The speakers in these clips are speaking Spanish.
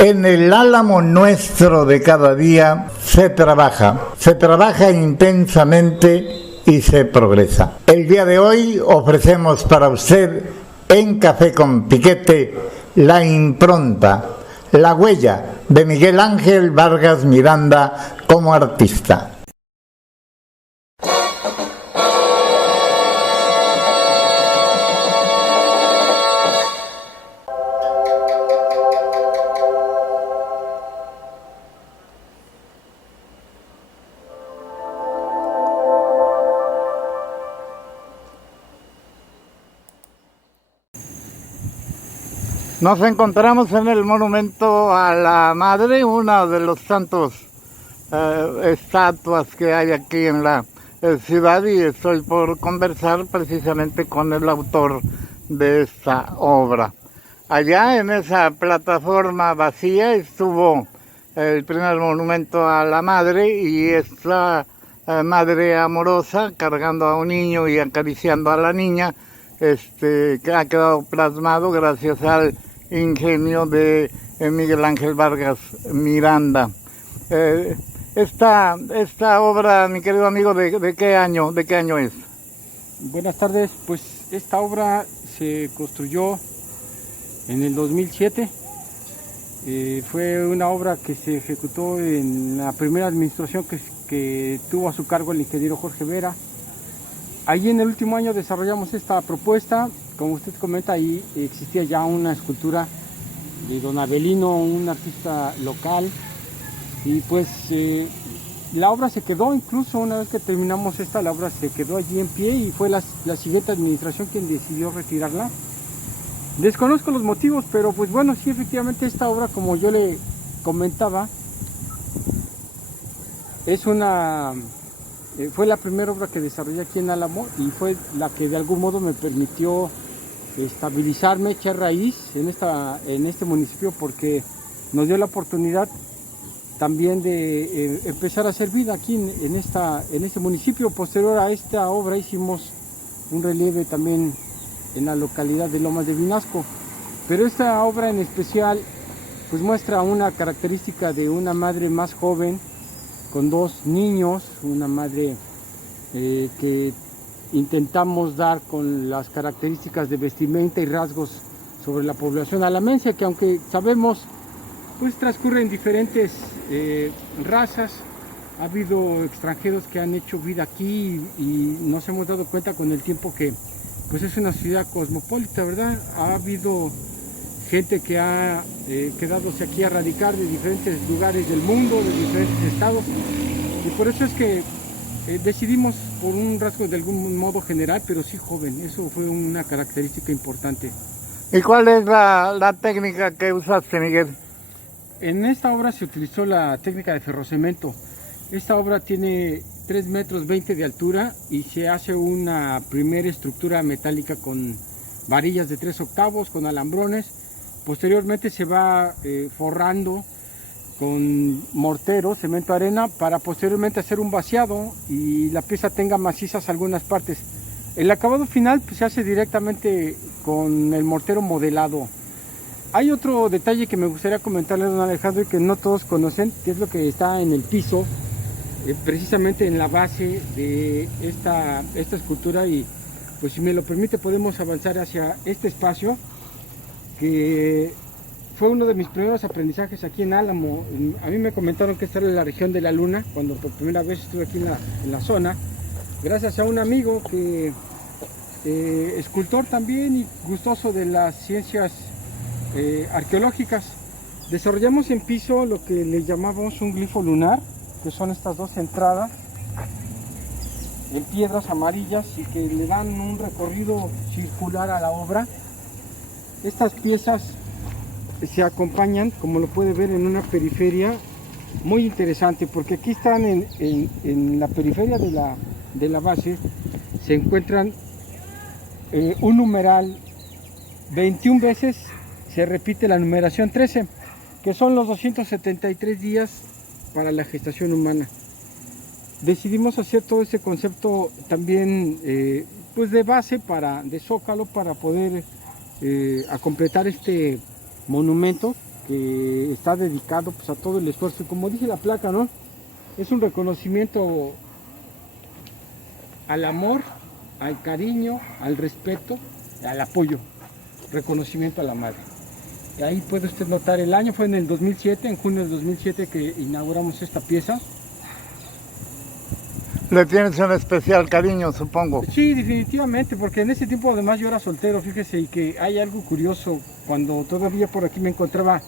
En el Álamo nuestro de cada día se trabaja intensamente y se progresa. El día de hoy ofrecemos para usted en Café con Piquete la impronta, la huella de Miguel Ángel Vargas Miranda como artista. Nos encontramos en el monumento a la Madre, una de los tantos estatuas que hay aquí en la ciudad, y estoy por conversar precisamente con el autor de esta obra. Allá en esa plataforma vacía estuvo el primer monumento a la Madre, y esta madre amorosa cargando a un niño y acariciando a la niña, que ha quedado plasmado gracias al ingenio de Miguel Ángel Vargas Miranda. Esta obra, mi querido amigo, ¿de qué año es? Buenas tardes, pues esta obra se construyó en el 2007. Fue una obra que se ejecutó en la primera administración que tuvo a su cargo el ingeniero Jorge Vera. Allí en el último año desarrollamos esta propuesta. Como usted comenta, ahí existía ya una escultura de don Abelino, un artista local, y pues la obra se quedó, incluso una vez que terminamos la obra se quedó allí en pie, y fue la siguiente administración quien decidió retirarla. Desconozco los motivos, pero pues bueno, sí, efectivamente esta obra, como yo le comentaba, fue la primera obra que desarrollé aquí en Álamo, y fue la que de algún modo me permitió estabilizarme, echar raíz en este municipio, porque nos dio la oportunidad también de empezar a hacer vida aquí en este municipio. Posterior a esta obra hicimos un relieve también en la localidad de Lomas de Vinasco, pero esta obra en especial pues muestra una característica de una madre más joven con dos niños, una madre que intentamos dar con las características de vestimenta y rasgos sobre la población alamense, que aunque sabemos pues transcurren diferentes razas, ha habido extranjeros que han hecho vida aquí, y nos hemos dado cuenta con el tiempo que pues es una ciudad cosmopolita, ¿verdad? Ha habido gente que ha quedadose aquí a radicar de diferentes lugares del mundo, de diferentes estados, y por eso es que decidimos por un rasgo de algún modo general, pero sí joven. Eso fue una característica importante. ¿Y cuál es la técnica que usaste, Miguel? En esta obra se utilizó la técnica de ferrocemento. Esta obra tiene 3,20 metros de altura, y se hace una primera estructura metálica con varillas de 3/8, con alambrones. Posteriormente se va forrando con mortero, cemento, arena, para posteriormente hacer un vaciado y la pieza tenga macizas algunas partes. El acabado final pues, se hace directamente con el mortero modelado. Hay otro detalle que me gustaría comentarle a don Alejandro y que no todos conocen, que es lo que está en el piso, precisamente en la base de esta escultura, y pues si me lo permite podemos avanzar hacia este espacio, que fue uno de mis primeros aprendizajes aquí en Álamo. A mí me comentaron que esta era la región de la Luna cuando por primera vez estuve aquí en la zona, gracias a un amigo que escultor también y gustoso de las ciencias arqueológicas. Desarrollamos en piso lo que le llamamos un glifo lunar, que son estas dos entradas en piedras amarillas y que le dan un recorrido circular a la obra. Estas piezas se acompañan, como lo puede ver, en una periferia muy interesante, porque aquí están en la periferia de la base, se encuentran un numeral 21 veces, se repite la numeración 13, que son los 273 días para la gestación humana. Decidimos hacer todo ese concepto también pues de base, de zócalo, para poder a completar este monumento que está dedicado pues, a todo el esfuerzo. Y como dice la placa, ¿no? Es un reconocimiento al amor, al cariño, al respeto, al apoyo. Reconocimiento a la madre. Y ahí puede usted notar, el año fue en el 2007, en junio del 2007 que inauguramos esta pieza. Le tienes un especial cariño, supongo. Sí, definitivamente, porque en ese tiempo además yo era soltero, fíjese, y que hay algo curioso, cuando todavía por aquí me encontraba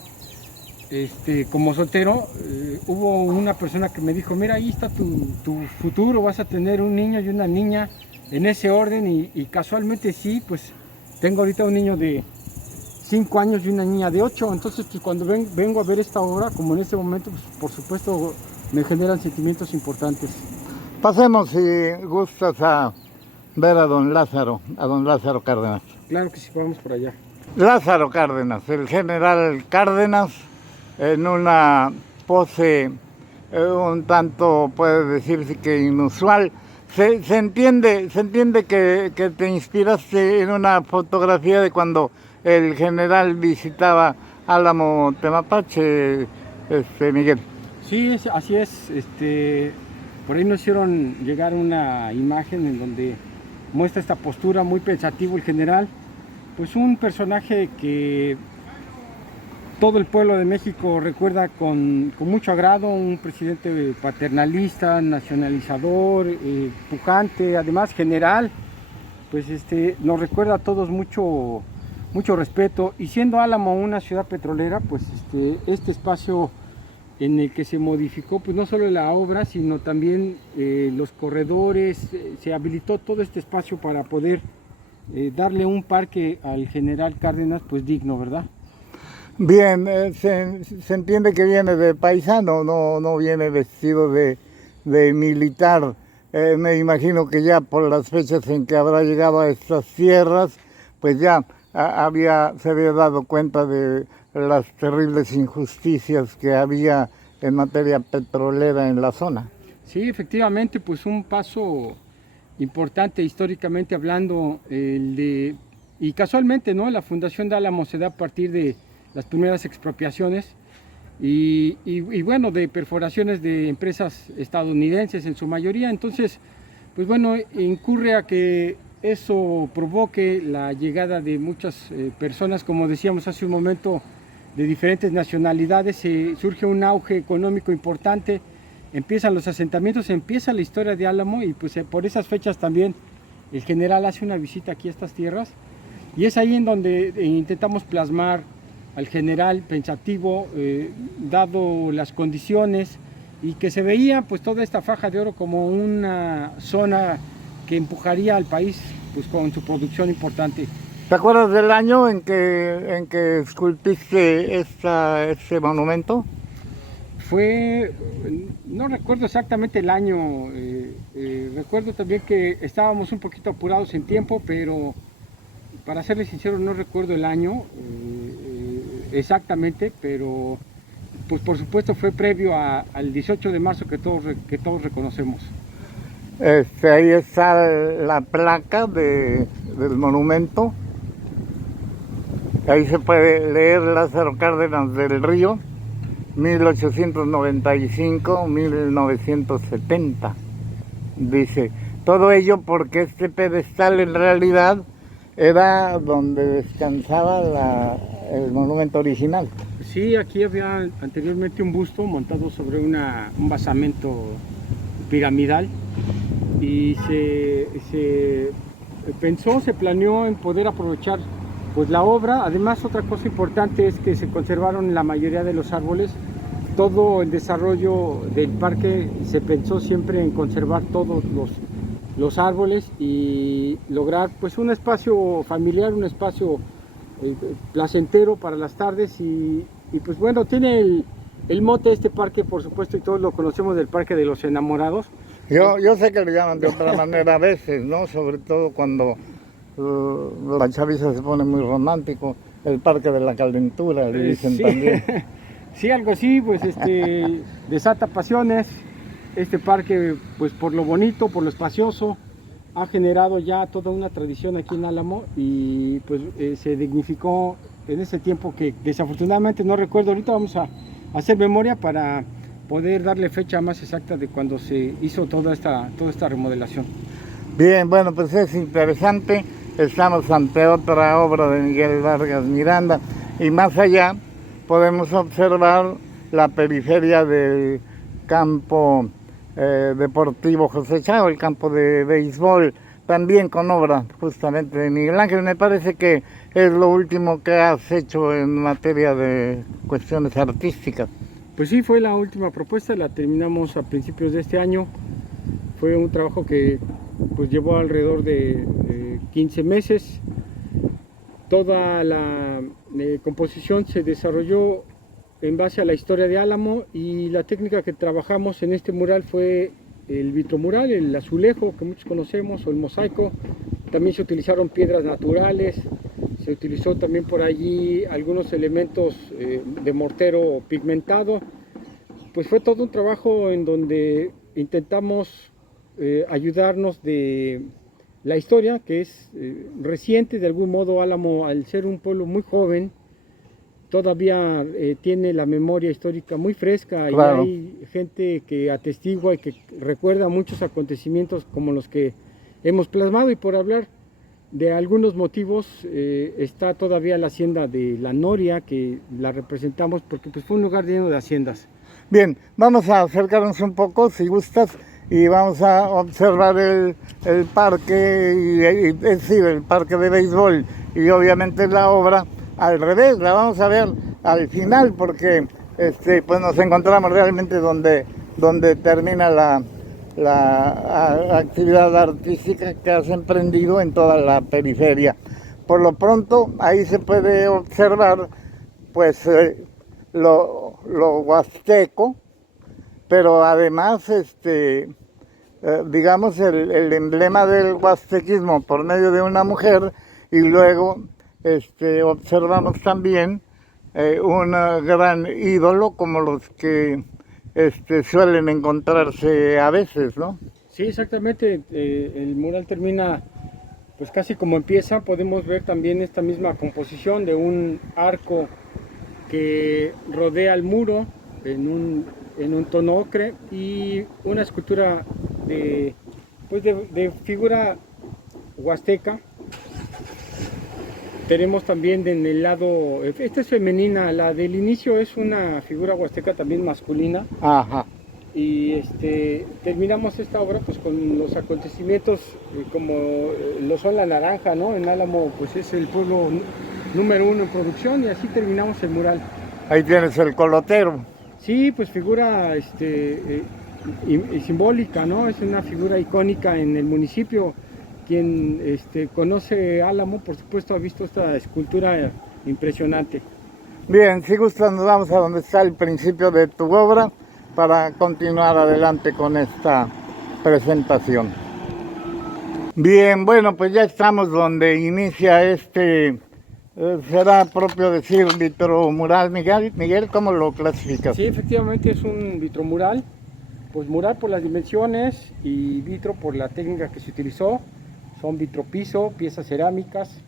como soltero, hubo una persona que me dijo, mira, ahí está tu futuro, vas a tener un niño y una niña en ese orden, y casualmente sí, pues tengo ahorita un niño de 5 años y una niña de 8, entonces pues, cuando vengo a ver esta obra, como en este momento, pues por supuesto me generan sentimientos importantes. Pasemos, si gustas, a ver a don Lázaro Cárdenas. Claro que sí, vamos por allá. Lázaro Cárdenas, el general Cárdenas, en una pose un tanto, puede decirse que inusual. Se entiende que te inspiraste en una fotografía de cuando el general visitaba Álamo Temapache, Miguel. Sí, así es. Por ahí nos hicieron llegar una imagen en donde muestra esta postura muy pensativo el general. Pues un personaje que todo el pueblo de México recuerda con mucho agrado, un presidente paternalista, nacionalizador, pujante, además general, pues nos recuerda a todos mucho respeto, y siendo Álamo una ciudad petrolera, pues este espacio en el que se modificó pues no solo la obra, sino también los corredores, se habilitó todo este espacio para poder darle un parque al general Cárdenas pues digno, ¿verdad? Bien, se entiende que viene de paisano, no viene vestido de militar. Me imagino que ya por las fechas en que habrá llegado a estas tierras, pues ya se había dado cuenta de las terribles injusticias que había en materia petrolera en la zona. Sí, efectivamente, pues un paso importante históricamente hablando, y casualmente, ¿no? La fundación de Álamo se da a partir de las primeras expropiaciones y bueno, de perforaciones de empresas estadounidenses en su mayoría. Entonces, pues bueno, incurre a que eso provoque la llegada de muchas personas, como decíamos hace un momento, de diferentes nacionalidades, surge un auge económico importante, empiezan los asentamientos, empieza la historia de Álamo, y pues por esas fechas también el general hace una visita aquí a estas tierras, y es ahí en donde intentamos plasmar al general pensativo, dado las condiciones, y que se veía pues toda esta faja de oro como una zona que empujaría al país pues con su producción importante. ¿Te acuerdas del año en que esculpiste este monumento? No recuerdo exactamente el año, recuerdo también que estábamos un poquito apurados en tiempo, pero para serles sincero no recuerdo el año exactamente, pero pues por supuesto fue previo al 18 de marzo que todos reconocemos. Ahí está la placa del monumento. Ahí se puede leer Lázaro Cárdenas del Río, 1895-1970. Dice, todo ello porque este pedestal en realidad era donde descansaba el monumento original. Sí, aquí había anteriormente un busto montado sobre un basamento piramidal, y se planeó en poder aprovechar pues la obra. Además, otra cosa importante es que se conservaron la mayoría de los árboles. Todo el desarrollo del parque se pensó siempre en conservar todos los árboles y lograr pues un espacio familiar, un espacio placentero para las tardes, y pues bueno, tiene el mote este parque, por supuesto, y todos lo conocemos, del Parque de los Enamorados. Yo sé que lo llaman de otra manera a veces, ¿no? Sobre todo cuando la chaviza se pone muy romántico, el Parque de la Calentura, le dicen sí. también. Sí, algo así, pues desata pasiones. Este parque, pues por lo bonito, por lo espacioso, ha generado ya toda una tradición aquí en Álamo, y pues se dignificó en ese tiempo que desafortunadamente no recuerdo. Ahorita vamos a hacer memoria para poder darle fecha más exacta de cuando se hizo toda esta remodelación. Bien, bueno, pues es interesante. Estamos ante otra obra de Miguel Vargas Miranda y más allá podemos observar la periferia del campo deportivo José Chao, el campo de béisbol, también con obra justamente de Miguel Ángel. Me parece que es lo último que has hecho en materia de cuestiones artísticas. Pues sí, fue la última propuesta, la terminamos a principios de este año. Fue un trabajo que pues llevó alrededor de 15 meses. Toda la composición se desarrolló en base a la historia de Álamo y la técnica que trabajamos en este mural fue el vitromural, el azulejo que muchos conocemos, o el mosaico. También se utilizaron piedras naturales, se utilizó también por allí algunos elementos de mortero pigmentado. Pues fue todo un trabajo en donde intentamos ayudarnos de la historia, que es reciente. De algún modo Álamo, al ser un pueblo muy joven, todavía tiene la memoria histórica muy fresca. Claro. Y hay gente que atestigua y que recuerda muchos acontecimientos como los que hemos plasmado. Y por hablar de algunos motivos, está todavía la hacienda de La Noria, que la representamos porque pues, fue un lugar lleno de haciendas. Bien, vamos a acercarnos un poco, si gustas, y vamos a observar el parque, es decir, el parque de béisbol y obviamente la obra al revés. La vamos a ver al final porque pues nos encontramos realmente donde termina la actividad artística que has emprendido en toda la periferia. Por lo pronto ahí se puede observar pues lo huasteco, pero además digamos el emblema del huastequismo por medio de una mujer, y luego observamos también un gran ídolo como los que suelen encontrarse a veces, ¿no? Sí, exactamente. El mural termina pues casi como empieza. Podemos ver también esta misma composición de un arco que rodea el muro en un tono ocre y una escultura de figura huasteca. Tenemos también en el lado, esta es femenina, la del inicio es una figura huasteca también masculina. Ajá. Y terminamos esta obra pues con los acontecimientos como lo son la naranja, ¿no? En Álamo pues es el pueblo número 1 en producción, y así terminamos el mural. Ahí tienes el colotero. Sí, pues figura simbólica, ¿no? Es una figura icónica en el municipio. Quien conoce Álamo, por supuesto, ha visto esta escultura impresionante. Bien, si gustan nos vamos a donde está el principio de tu obra para continuar adelante con esta presentación. Bien, bueno, pues ya estamos donde inicia será propio decir vitromural. Miguel, ¿cómo lo clasificas? Sí, efectivamente es un vitromural, pues mural por las dimensiones y vitro por la técnica que se utilizó. Son vitropiso, piezas cerámicas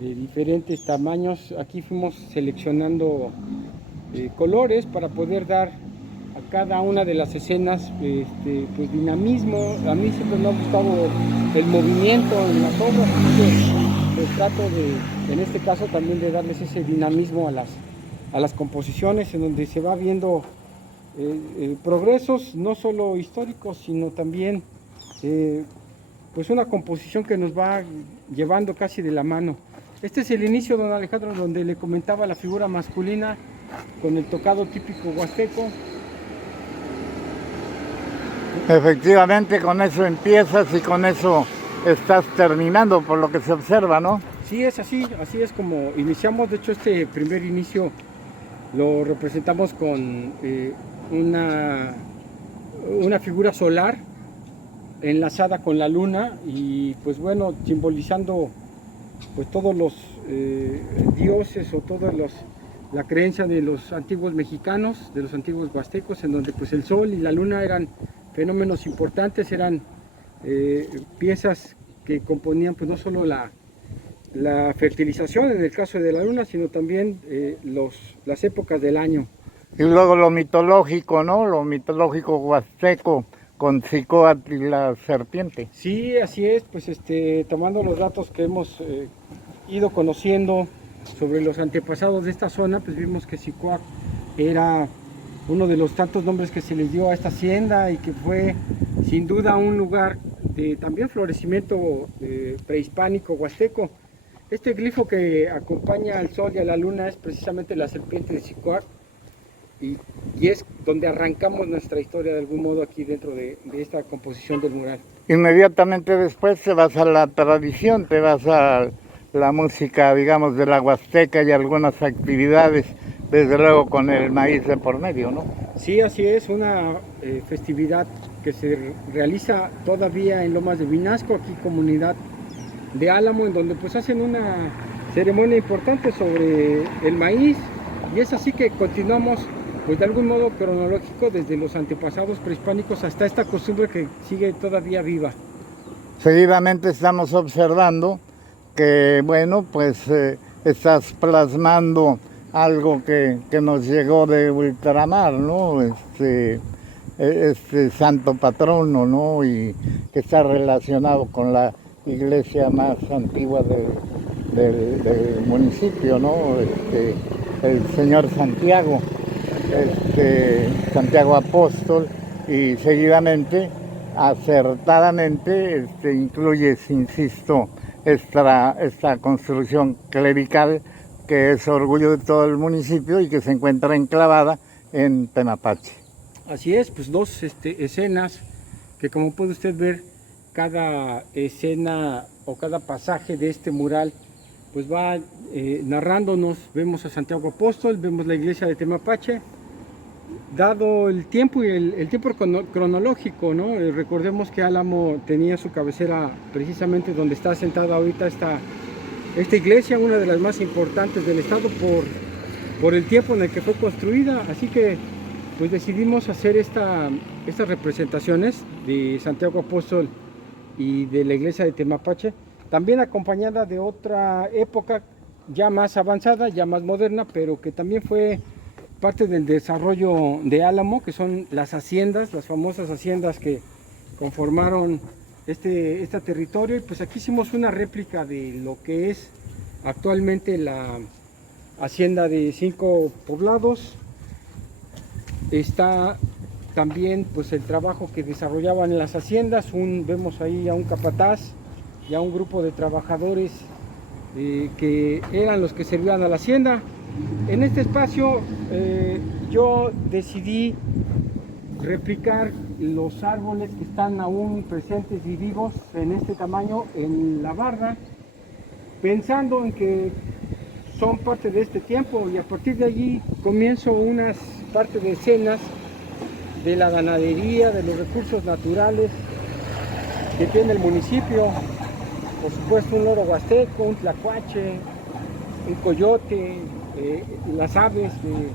de diferentes tamaños. Aquí fuimos seleccionando colores para poder dar a cada una de las escenas pues dinamismo. A mí siempre me ha gustado el movimiento en las obras, pues trato en este caso también de darles ese dinamismo a las composiciones, en donde se va viendo progresos no solo históricos, sino también pues una composición que nos va llevando casi de la mano. Este es el inicio, don Alejandro, donde le comentaba la figura masculina con el tocado típico huasteco. Efectivamente, con eso empiezas y con eso estás terminando, por lo que se observa, ¿no? Sí, es así es como iniciamos. De hecho, este primer inicio lo representamos con una figura solar enlazada con la luna, y pues bueno, simbolizando pues todos los dioses o todas la creencia de los antiguos mexicanos, de los antiguos huastecos, en donde pues el sol y la luna eran fenómenos importantes, eran piezas que componían pues no solo la fertilización en el caso de la luna, sino también las épocas del año. Y luego lo mitológico, ¿no? Lo mitológico huasteco con Cicoatl y la serpiente. Sí, así es, pues tomando los datos que hemos ido conociendo sobre los antepasados de esta zona, pues vimos que Cicoatl era uno de los tantos nombres que se les dio a esta hacienda y que fue sin duda un lugar de también florecimiento prehispánico huasteco. Este glifo que acompaña al sol y a la luna es precisamente la serpiente de Cicoatl y es donde arrancamos nuestra historia de algún modo aquí dentro de esta composición del mural. Inmediatamente después te vas a la tradición, te vas a la música, digamos, de la Huasteca y algunas actividades, desde luego con el maíz de por medio, ¿no? Sí, así es, una festividad que se realiza todavía en Lomas de Vinasco, aquí comunidad de Álamo, en donde pues hacen una ceremonia importante sobre el maíz, y es así que continuamos pues de algún modo cronológico desde los antepasados prehispánicos hasta esta costumbre que sigue todavía viva. Seguidamente estamos observando que, bueno, pues estás plasmando algo que nos llegó de ultramar, ¿no? Este santo patrono, ¿no? Y que está relacionado con la iglesia más antigua del municipio, ¿no? El señor Santiago, Santiago Apóstol, y seguidamente, acertadamente, incluyes, insisto, esta construcción clerical que es orgullo de todo el municipio y que se encuentra enclavada en Temapache. Así es, pues dos escenas que, como puede usted ver, cada escena o cada pasaje de este mural pues va narrándonos. Vemos a Santiago Apóstol, vemos la iglesia de Temapache. Dado el tiempo y el tiempo cronológico, ¿no? Recordemos que Álamo tenía su cabecera precisamente donde está asentada ahorita esta iglesia, una de las más importantes del estado por el tiempo en el que fue construida. Así que pues decidimos hacer estas representaciones de Santiago Apóstol y de la iglesia de Temapache, también acompañada de otra época ya más avanzada, ya más moderna, pero que también fue parte del desarrollo de Álamo, que son las haciendas, las famosas haciendas que conformaron este territorio. Y pues aquí hicimos una réplica de lo que es actualmente la hacienda de 5 poblados. Está también pues el trabajo que desarrollaban en las haciendas. Vemos ahí a un capataz y a un grupo de trabajadores que eran los que servían a la hacienda. En este espacio yo decidí replicar los árboles que están aún presentes y vivos en este tamaño en la barda, pensando en que son parte de este tiempo, y a partir de allí comienzo unas parte de escenas de la ganadería, de los recursos naturales que tiene el municipio. Por supuesto, un loro huasteco, un tlacuache, un coyote, las aves que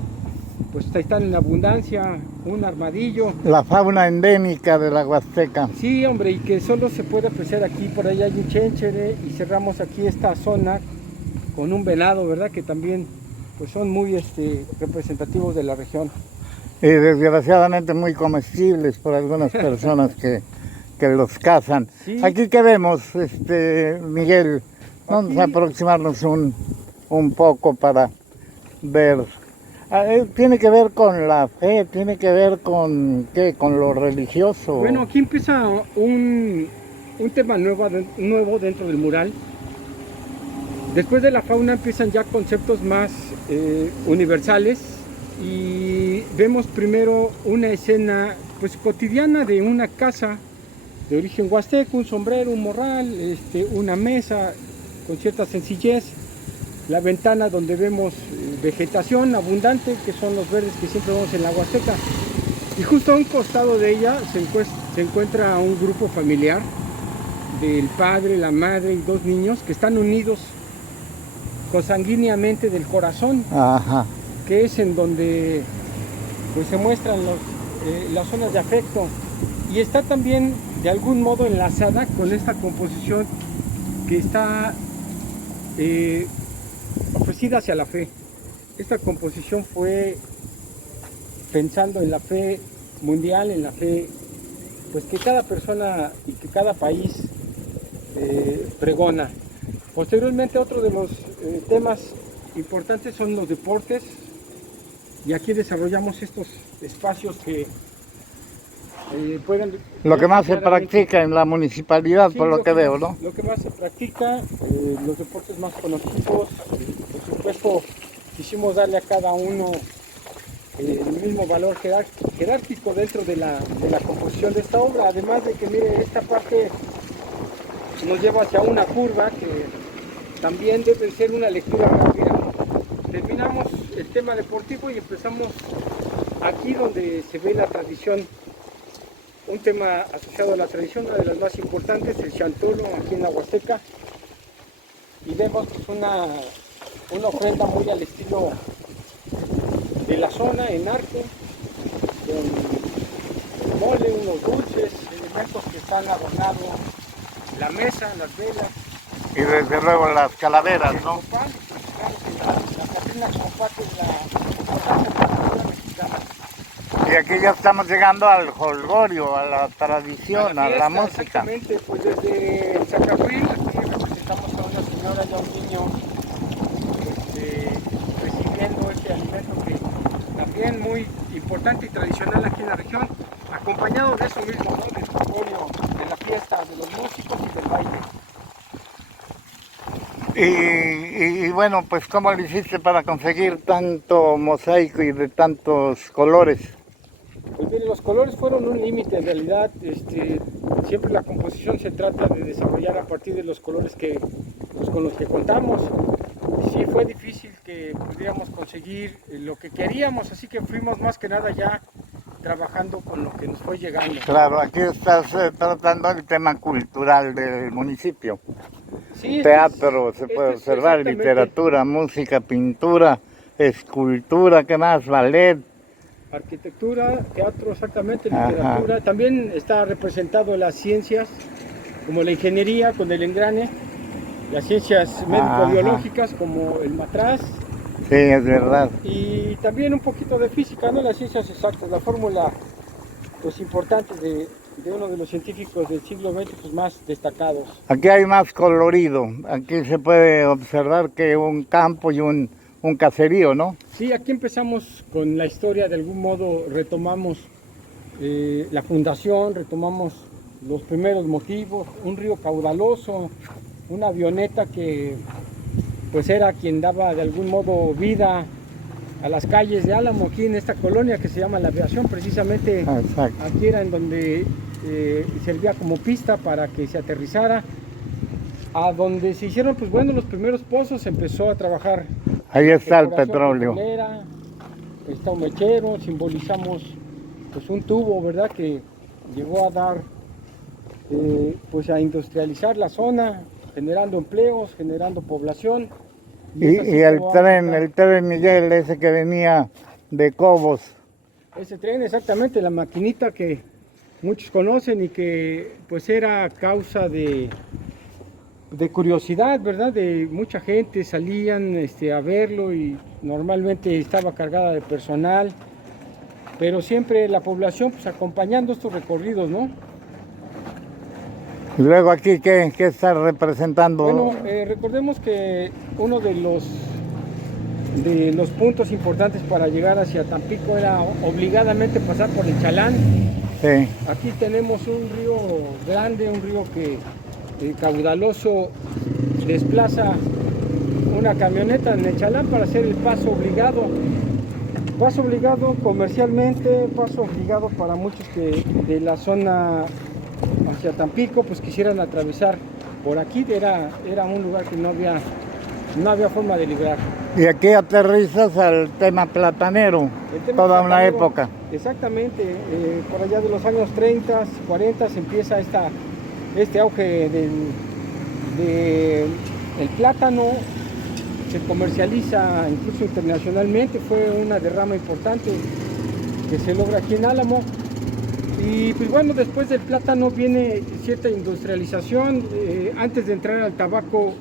pues están en abundancia, un armadillo. La fauna endémica de la Huasteca. Sí, hombre, y que solo se puede apreciar aquí. Por allá hay un chénchere, y cerramos aquí esta zona con un venado, ¿verdad? Que también pues son muy representativos de la región. Y desgraciadamente muy comestibles por algunas personas que los cazan. Sí. Aquí que vemos, Miguel, vamos a aproximarnos un poco para ver. Tiene que ver con la fe, tiene que ver con ¿qué? Con lo religioso. Bueno, aquí empieza un tema nuevo dentro del mural. Después de la fauna empiezan ya conceptos más universales, y vemos primero una escena pues cotidiana de una casa de origen huasteco, un sombrero, un morral, una mesa con cierta sencillez, la ventana donde vemos vegetación abundante, que son los verdes que siempre vemos en la Huasteca, y justo a un costado de ella se encuentra un grupo familiar del padre, la madre y 2 niños que están unidos consanguíneamente del corazón. Ajá. Que es en donde pues se muestran las zonas de afecto, y está también de algún modo enlazada con esta composición que está eh, ofrecida hacia la fe. Esta composición fue pensando en la fe mundial, en la fe pues que cada persona y que cada país pregona. Posteriormente, otro de los temas importantes son los deportes, y aquí desarrollamos estos espacios que pueden... Lo que más se practica en la municipalidad, Sí, por lo que veo, ¿no? Lo que más se practica, los deportes más conocidos, por supuesto, quisimos darle a cada uno el mismo valor jerárquico dentro de la composición de esta obra, además de que, mire, esta parte nos lleva hacia una curva que también debe ser una lectura rápida. Terminamos el tema deportivo y empezamos aquí donde se ve la tradición, un tema asociado a la tradición, una de las más importantes, el chantolo, aquí en la Huasteca, y vemos pues, una ofrenda muy al estilo de la zona, en arte, con mole, unos dulces, elementos que están adornando la mesa, las velas. Y desde luego las calaveras, ¿no? Claro que la Catrina comparte la cultura mexicana. Y aquí ya estamos llegando al jolgorio, a la tradición, a la fiesta, música. Exactamente, pues desde el Zacahuil, aquí representamos a una señora y a un niño recibiendo este alimento que también muy importante y tradicional aquí en la región, acompañado de eso mismo, ¿no? Del jolgorio, de la fiesta, de los músicos y del baile. Y bueno, pues ¿cómo lo hiciste para conseguir tanto mosaico y de tantos colores? Pues bien, los colores fueron un límite, en realidad siempre la composición se trata de desarrollar a partir de los colores con los que contamos. Sí fue difícil que pudiéramos conseguir lo que queríamos, así que fuimos más que nada ya trabajando con lo que nos fue llegando. Claro, aquí estás tratando el tema cultural del municipio. Sí, Teatro, se puede observar, literatura, música, pintura, escultura, ¿qué más? Ballet. Arquitectura, teatro, exactamente, literatura. Ajá. También está representado las ciencias, como la ingeniería con el engrane, las ciencias médico-biológicas como el matraz. Sí, es verdad. Y también un poquito de física, ¿no? Las ciencias exactas, la fórmula pues importante de uno de los científicos del siglo XX pues, más destacados. Aquí hay más colorido, aquí se puede observar que un campo y un caserío, ¿no? Sí, aquí empezamos con la historia, de algún modo retomamos la fundación, retomamos los primeros motivos, un río caudaloso, una avioneta que pues era quien daba de algún modo vida a las calles de Álamo, aquí en esta colonia que se llama La Aviación, precisamente. Exacto. Aquí era en donde servía como pista para que se aterrizara, a donde se hicieron pues bueno los primeros pozos, se empezó a trabajar. Ahí está el petróleo. Está un mechero, simbolizamos pues un tubo, ¿verdad? Que llegó a dar, pues a industrializar la zona, generando empleos, generando población. Y el tren Miguel, ese que venía de Cobos. Ese tren, exactamente, la maquinita que muchos conocen y que pues era causa de curiosidad, ¿verdad? De mucha gente salían a verlo y normalmente estaba cargada de personal, pero siempre la población pues acompañando estos recorridos, ¿no? Y luego aquí, ¿qué está representando? Bueno, recordemos que uno de los puntos importantes para llegar hacia Tampico era obligadamente pasar por el Chalán. Sí. Aquí tenemos un río grande, un río que caudaloso desplaza una camioneta en el Chalán para hacer el paso obligado comercialmente, paso obligado para muchos que de la zona hacia Tampico pues quisieran atravesar por aquí, era un lugar que no había forma de librar. Y aquí aterrizas al tema platanero, toda una época. Exactamente, por allá de los años 30, 40 se empieza este auge del plátano, se comercializa incluso internacionalmente, fue una derrama importante que se logra aquí en Álamo. Y pues bueno, después del plátano viene cierta industrialización. Antes de entrar al tabaco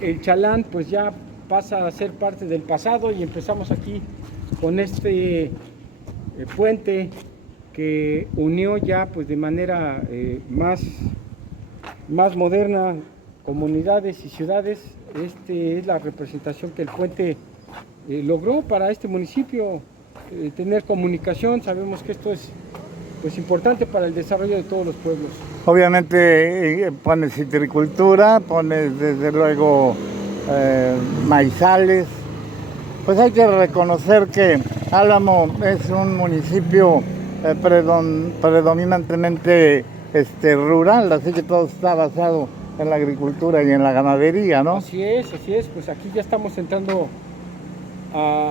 el Chalán pues ya pasa a ser parte del pasado y empezamos aquí con este puente que unió ya pues de manera más moderna comunidades y ciudades. Es la representación que el puente logró para este municipio, tener comunicación. Sabemos que esto es pues importante para el desarrollo de todos los pueblos. Obviamente pones citricultura, pones desde luego maizales. Pues hay que reconocer que Álamo es un municipio predominantemente rural, así que todo está basado en la agricultura y en la ganadería, ¿no? Así es, pues aquí ya estamos entrando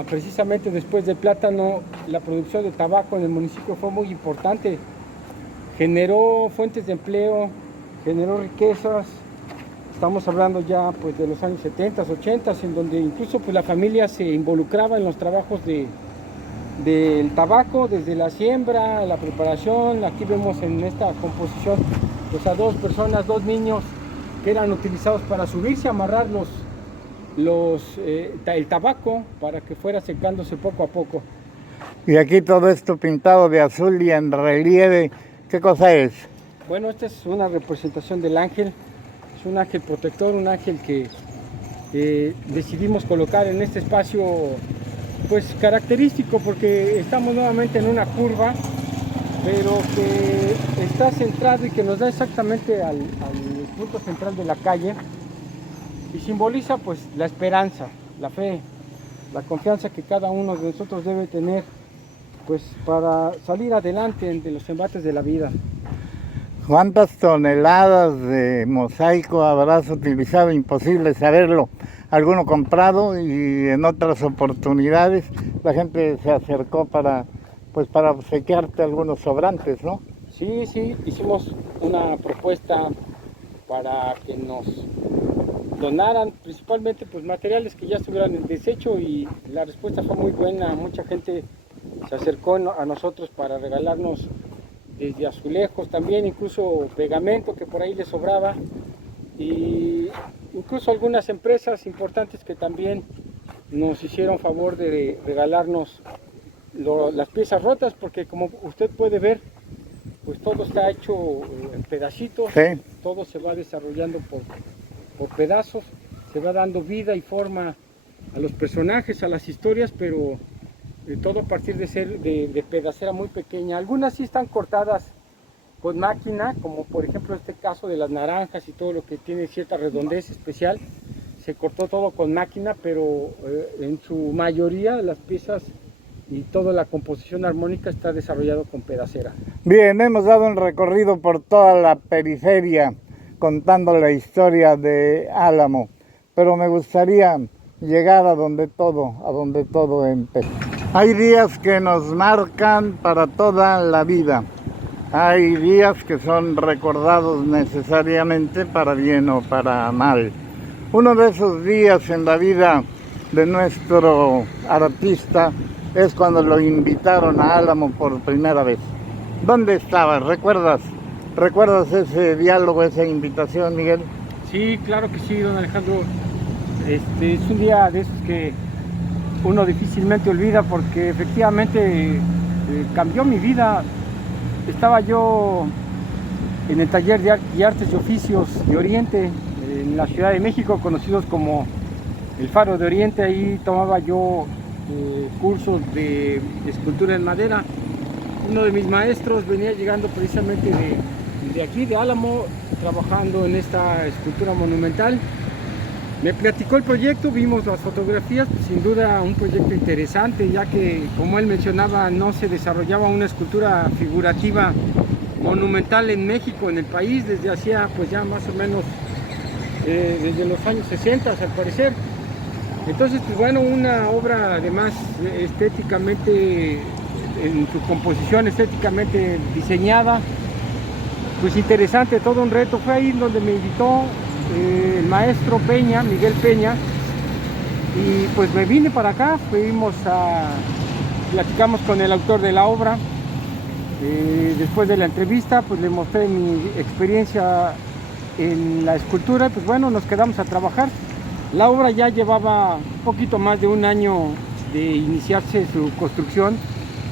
precisamente después del plátano. La producción de tabaco en el municipio fue muy importante, generó fuentes de empleo, generó riquezas. Estamos hablando ya pues de los años 70, 80, en donde incluso pues la familia se involucraba en los trabajos del tabaco, desde la siembra, la preparación. Aquí vemos en esta composición pues a dos personas, dos niños que eran utilizados para subirse, amarrar el tabaco para que fuera secándose poco a poco. Y aquí todo esto pintado de azul y en relieve, ¿qué cosa es? Bueno, esta es una representación del ángel. Es un ángel protector, un ángel que decidimos colocar en este espacio pues característico, porque estamos nuevamente en una curva, pero que está centrado y que nos da exactamente al punto central de la calle y simboliza pues la esperanza, la fe, la confianza que cada uno de nosotros debe tener pues para salir adelante de los embates de la vida. ¿Cuántas toneladas de mosaico habrás utilizado? Imposible saberlo. Alguno comprado y en otras oportunidades la gente se acercó para obsequiarte algunos sobrantes, ¿no? Sí, hicimos una propuesta para que nos donaran principalmente pues materiales que ya estuvieran en desecho, y la respuesta fue muy buena. Mucha gente se acercó a nosotros para regalarnos desde azulejos, también incluso pegamento que por ahí les sobraba, y incluso algunas empresas importantes que también nos hicieron favor de regalarnos las piezas rotas, porque como usted puede ver pues todo está hecho en pedacitos. Sí. Todo se va desarrollando por pedazos, se va dando vida y forma a los personajes, a las historias, pero todo a partir de pedacera muy pequeña. Algunas sí están cortadas con máquina, como por ejemplo este caso de las naranjas y todo lo que tiene cierta redondez especial, se cortó todo con máquina, pero en su mayoría las piezas y toda la composición armónica está desarrollado con pedacera. Bien, hemos dado un recorrido por toda la periferia contando la historia de Álamo, pero me gustaría llegar a donde todo empezó. Hay días que nos marcan para toda la vida. Hay días que son recordados necesariamente para bien o para mal. Uno de esos días en la vida de nuestro artista es cuando lo invitaron a Álamo por primera vez. ¿Dónde estabas? ¿Recuerdas ese diálogo, esa invitación, Miguel? Sí, claro que sí, don Alejandro. Es un día de esos que uno difícilmente olvida, porque efectivamente cambió mi vida. Estaba yo en el taller de artes y oficios de Oriente, en la Ciudad de México, conocidos como el Faro de Oriente. Ahí tomaba yo cursos de escultura en madera. Uno de mis maestros venía llegando precisamente de aquí, de Álamo, trabajando en esta escultura monumental. Me platicó el proyecto, vimos las fotografías, pues sin duda un proyecto interesante, ya que, como él mencionaba, no se desarrollaba una escultura figurativa monumental en México, en el país, desde hacía pues ya más o menos desde los años 60 al parecer. Entonces pues bueno, una obra además estéticamente, en su composición estéticamente diseñada, pues interesante, todo un reto. Fue ahí donde me invitó el maestro Peña, Miguel Peña, y pues me vine para acá. Platicamos con el autor de la obra. Después de la entrevista pues le mostré mi experiencia en la escultura, pues bueno, nos quedamos a trabajar. La obra ya llevaba un poquito más de un año de iniciarse su construcción.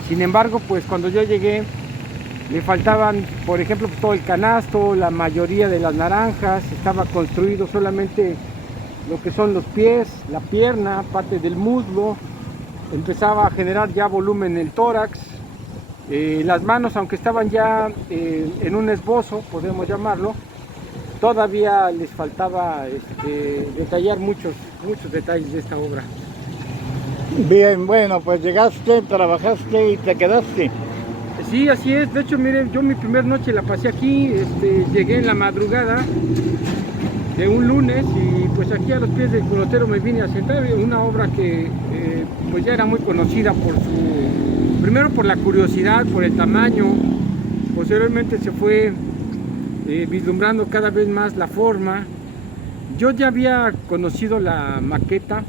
Sin embargo, pues cuando yo llegué, le faltaban, por ejemplo, todo el canasto, la mayoría de las naranjas, estaba construido solamente lo que son los pies, la pierna, parte del muslo, empezaba a generar ya volumen en el tórax, las manos, aunque estaban ya en un esbozo, podemos llamarlo, todavía les faltaba detallar muchos detalles de esta obra. Bien, bueno, pues llegaste, trabajaste y te quedaste. Sí, así es. De hecho, miren, yo mi primer noche la pasé aquí, llegué en la madrugada de un lunes y pues aquí a los pies del culotero me vine a sentar. Una obra que pues ya era muy conocida primero por la curiosidad, por el tamaño. Posteriormente se fue vislumbrando cada vez más la forma. Yo ya había conocido la maqueta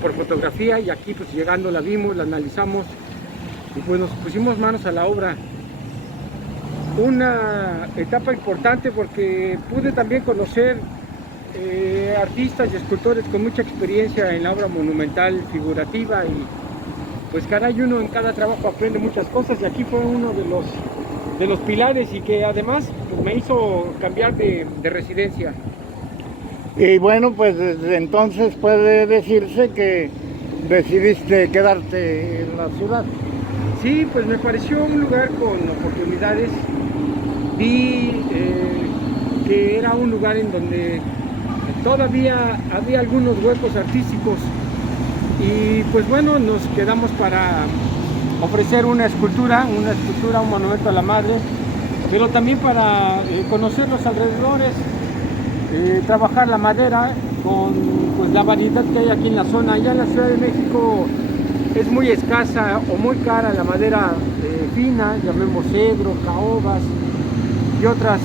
por fotografía y aquí pues llegando la vimos, la analizamos y pues nos pusimos manos a la obra. Una etapa importante porque pude también conocer artistas y escultores con mucha experiencia en la obra monumental figurativa y pues caray, uno en cada trabajo aprende muchas cosas y aquí fue uno de los pilares y que además pues, me hizo cambiar de residencia. Y bueno, pues desde entonces puede decirse que decidiste quedarte en la ciudad. Sí, pues me pareció un lugar con oportunidades. Vi que era un lugar en donde todavía había algunos huecos artísticos y pues bueno, nos quedamos para ofrecer una escultura, un monumento a la madre, pero también para conocer los alrededores, trabajar la madera con pues, la variedad que hay aquí en la zona. Allá en la Ciudad de México es muy escasa o muy cara la madera fina, llamemos cedro, caobas y otras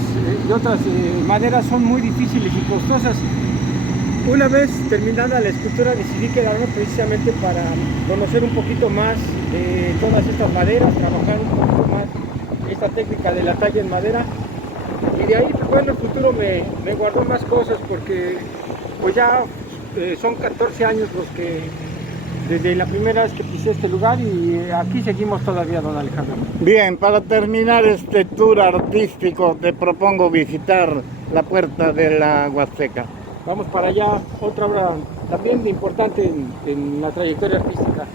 maderas son muy difíciles y costosas. Una vez terminada la escultura decidí quedarme precisamente para conocer un poquito más de todas estas maderas, trabajar un poquito más esta técnica de la talla en madera y de ahí pues bueno, el futuro me guardó más cosas porque pues ya son 14 años los que desde la primera vez que pisé este lugar y aquí seguimos todavía, don Alejandro. Bien, para terminar este tour artístico te propongo visitar la Puerta de la Huasteca. Vamos para allá, otra obra también importante en la trayectoria artística.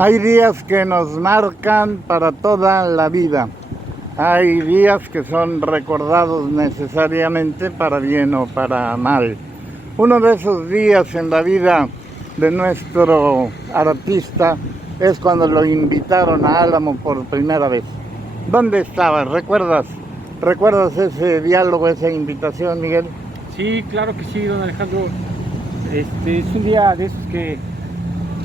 Hay días que nos marcan para toda la vida. Hay días que son recordados necesariamente para bien o para mal. Uno de esos días en la vida de nuestro artista es cuando lo invitaron a Álamo por primera vez. ¿Dónde estabas? ¿Recuerdas ese diálogo, esa invitación, Miguel? Sí, claro que sí, don Alejandro. Es un día de esos que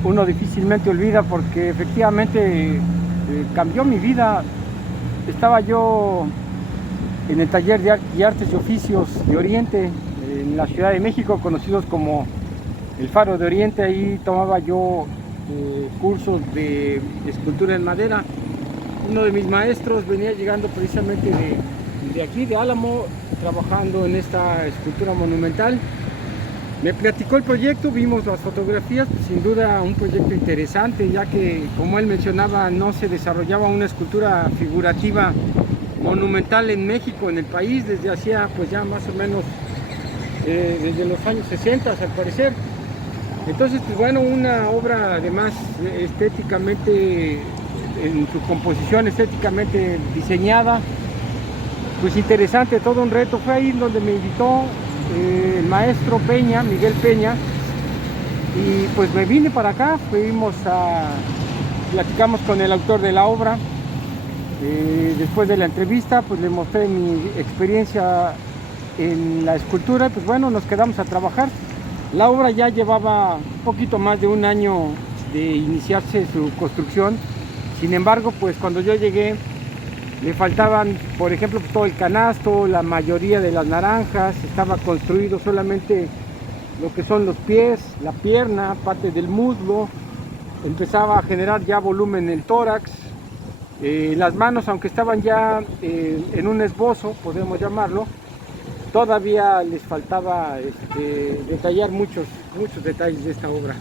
uno difícilmente olvida porque efectivamente cambió mi vida. Estaba yo en el taller de artes y oficios de Oriente en la Ciudad de México, conocidos como el Faro de Oriente. Ahí tomaba yo cursos de escultura en madera. Uno de mis maestros venía llegando precisamente de aquí, de Álamo, trabajando en esta escultura monumental. Me platicó el proyecto, vimos las fotografías, pues, sin duda un proyecto interesante, ya que, como él mencionaba, no se desarrollaba una escultura figurativa monumental en México, en el país, desde hacía pues ya más o menos desde los años 60 al parecer. Entonces, pues bueno, una obra además estéticamente, en su composición estéticamente diseñada, pues interesante, todo un reto. Fue ahí donde me invitó el maestro Peña, Miguel Peña, y pues me vine para acá, platicamos con el autor de la obra. Después de la entrevista pues le mostré mi experiencia en la escultura y pues bueno, nos quedamos a trabajar. La obra ya llevaba un poquito más de un año de iniciarse su construcción. Sin embargo, pues cuando yo llegué, le faltaban, por ejemplo, pues, todo el canasto, la mayoría de las naranjas, estaba construido solamente lo que son los pies, la pierna, parte del muslo, empezaba a generar ya volumen en el tórax, las manos, aunque estaban ya en un esbozo, podemos llamarlo, todavía les faltaba detallar muchos detalles de esta obra.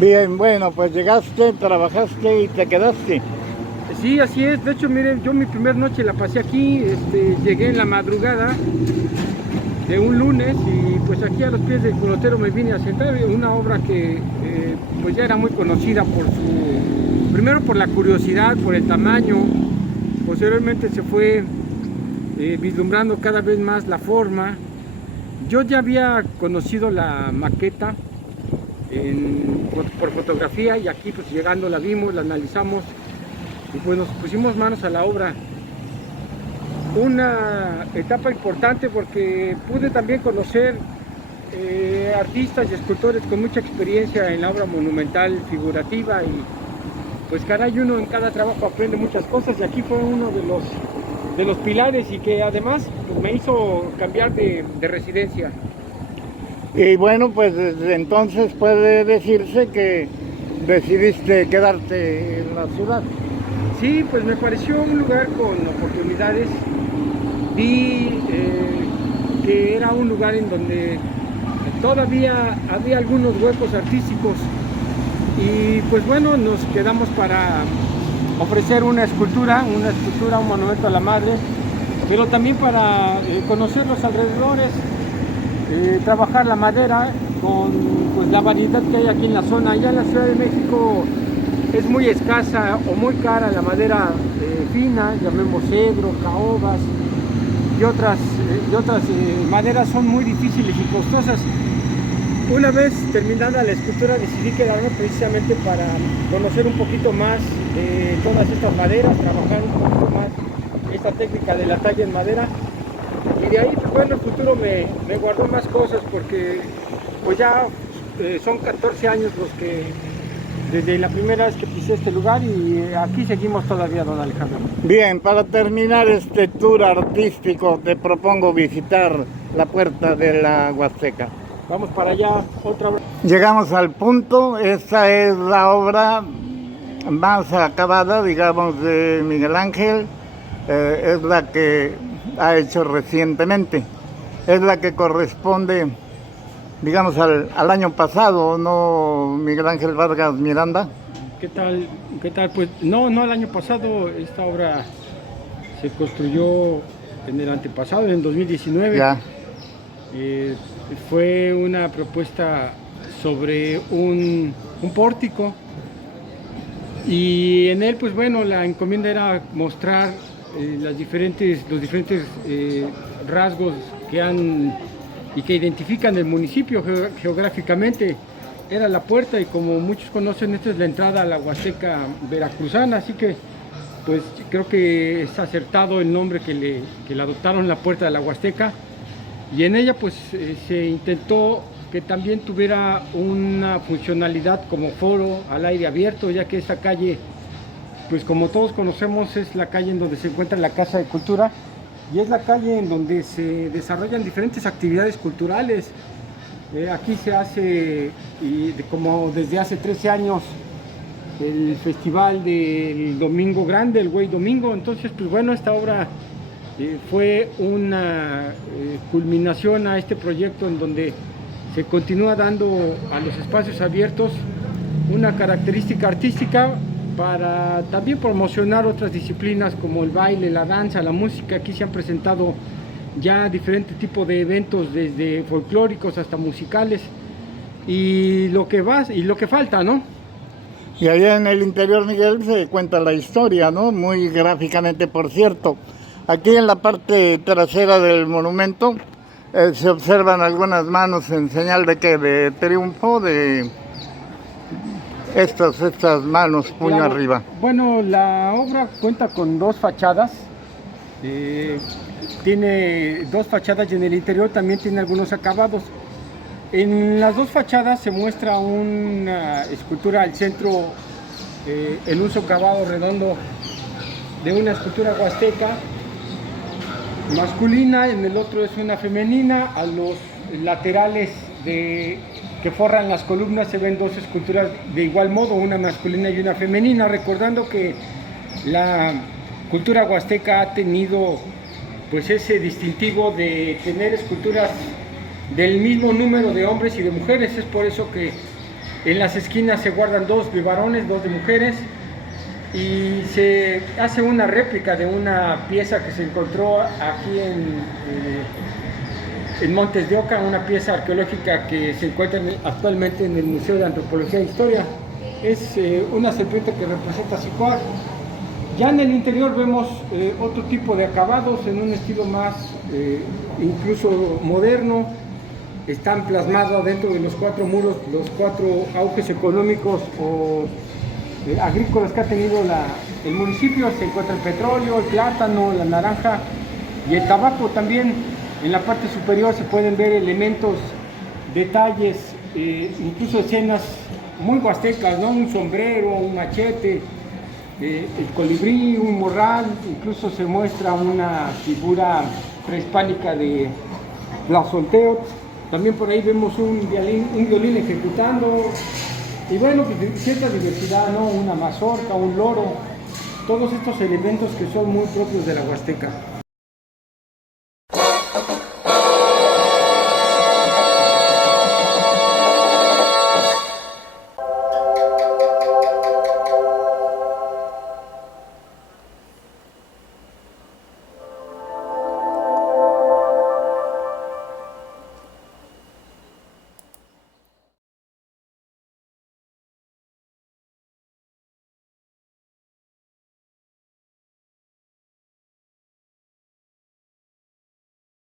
Bien, bueno, pues llegaste, trabajaste y te quedaste. Sí, así es. De hecho, miren, yo mi primer noche la pasé aquí, llegué en la madrugada de un lunes y pues aquí a los pies del culotero me vine a sentar. Una obra que pues ya era muy conocida primero por la curiosidad, por el tamaño. Posteriormente se fue vislumbrando cada vez más la forma. Yo ya había conocido la maqueta por fotografía y aquí pues llegando la vimos, la analizamos y pues nos pusimos manos a la obra. Una etapa importante porque pude también conocer artistas y escultores con mucha experiencia en la obra monumental figurativa y pues caray, uno en cada trabajo aprende muchas cosas y aquí fue uno de los pilares y que además pues, me hizo cambiar de residencia. Y bueno, pues desde entonces puede decirse que decidiste quedarte en la ciudad. Sí, pues me pareció un lugar con oportunidades. Vi que era un lugar en donde todavía había algunos huecos artísticos y pues bueno, nos quedamos para ofrecer una escultura, un monumento a la madre, pero también para conocer los alrededores, trabajar la madera con pues, la variedad que hay aquí en la zona. Allá en la Ciudad de México es muy escasa o muy cara la madera fina, llamemos cedro, caobas y otras maderas son muy difíciles y costosas. Una vez terminada la escultura decidí quedarme precisamente para conocer un poquito más de todas estas maderas, trabajar un poquito más esta técnica de la talla en madera y de ahí pues bueno, el futuro me guardó más cosas porque pues ya son 14 años los que desde la primera vez que pisé este lugar y aquí seguimos todavía, don Alejandro. Bien, para terminar este tour artístico te propongo visitar la Puerta de la Huasteca. Vamos para allá, otra vez. Llegamos al punto, esta es la obra más acabada, digamos, de Miguel Ángel, es la que ha hecho recientemente, es la que corresponde, digamos, al año pasado, ¿no, Miguel Ángel Vargas Miranda? ¿Qué tal? Pues no el año pasado, esta obra se construyó en el antepasado, en 2019. Ya. Fue una propuesta sobre un pórtico y en él pues bueno, la encomienda era mostrar los diferentes rasgos que identifican el municipio geográficamente. Era la puerta y como muchos conocen, esta es la entrada a la Huasteca veracruzana, así que pues creo que es acertado el nombre que le adoptaron, la Puerta de la Huasteca. Y en ella pues se intentó que también tuviera una funcionalidad como foro al aire abierto, ya que esta calle, pues como todos conocemos, es la calle en donde se encuentra la Casa de Cultura y es la calle en donde se desarrollan diferentes actividades culturales. Aquí se hace, como desde hace 13 años, el festival del Domingo Grande, el Güey Domingo. Entonces pues bueno, esta obra fue una culminación a este proyecto en donde se continúa dando a los espacios abiertos una característica artística para también promocionar otras disciplinas como el baile, la danza, la música. Aquí se han presentado ya diferentes tipos de eventos, desde folclóricos hasta musicales y lo que falta, ¿no? Y allá en el interior, Miguel, se cuenta la historia, ¿no? Muy gráficamente, por cierto. Aquí en la parte trasera del monumento se observan algunas manos en señal de que de triunfo, de estas manos puño arriba. Bueno, la obra cuenta con dos fachadas, tiene dos fachadas y en el interior también tiene algunos acabados. En las dos fachadas se muestra una escultura al centro, en un socavado redondo de una escultura huasteca masculina, en el otro es una femenina. A los laterales que forran las columnas se ven dos esculturas de igual modo, una masculina y una femenina, recordando que la cultura huasteca ha tenido pues ese distintivo de tener esculturas del mismo número de hombres y de mujeres. Es por eso que en las esquinas se guardan dos de varones, dos de mujeres, y se hace una réplica de una pieza que se encontró aquí en Montes de Oca, una pieza arqueológica que se encuentra actualmente en el Museo de Antropología e Historia. Es una serpiente que representa a Cicuac. Ya en el interior vemos otro tipo de acabados en un estilo más incluso moderno. Están plasmados dentro de los cuatro muros los cuatro auges económicos o agrícolas que ha tenido el municipio. Se encuentra el petróleo, el plátano, la naranja y el tabaco. También en la parte superior se pueden ver elementos, detalles, incluso escenas muy huastecas, ¿no? Un sombrero, un machete, el colibrí, un morral. Incluso se muestra una figura prehispánica de Tlazolteotl. También por ahí vemos un violín ejecutando. Y bueno, pues cierta diversidad, ¿no? Una mazorca, un loro, todos estos elementos que son muy propios de la Huasteca.